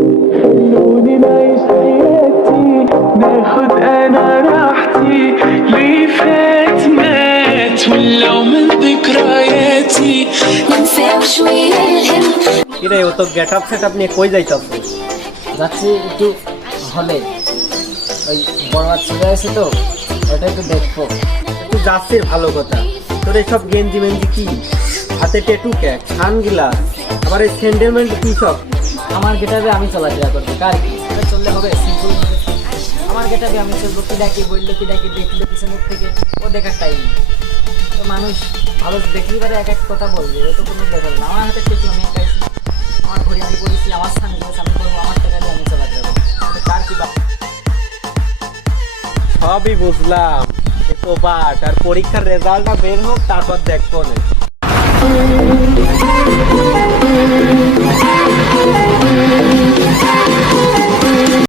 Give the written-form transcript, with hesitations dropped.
خلوني نعيش حياتي ناخد انا راحتي ليه فات مات ولو من ذكرياتي ننسى شوية الهم কিরে ও তো getup setup নিয়ে কই যাইতাছ? যাচ্ছি একটু হলে, ওই বড় বাচ্চা আছে তো, ওটা একটু দেখবো। একটু যাচ্ছিস ভালো কথা, তোর এইসব গেঞ্জি মেঞ্জি কি, হাতে টেটু ক্যাক, সানগ্লাস, আবার এই স্যান্ডেল মেন্ডেল কি সব? আমার গেটাবে আমি চলাফেরা করবো, কার কি এটা চললে হবে? সিম্পল হবে। আমার গেটাবে আমি চলবো, কি ডাকি বললো, কি ডাকি দেখলো পিছনের থেকে, ও দেখার টাইম। তো মানুষ ভালো দেখলি পারে এক এক কথা বলবে, ও তো কোনো ব্যাপার না। আমার হাতে টেটু আমি একাই, আমার ঘড়ি আমি পড়েছি, আমার সানগ্লাস আমি করবো, আমার টাকা দিয়ে আমি চলাফেরা করবো, কার কি বা। সবই বুঝলাম, তো বাট আর পরীক্ষার রেজাল্টটা বের হোক তারপর দেখবো না।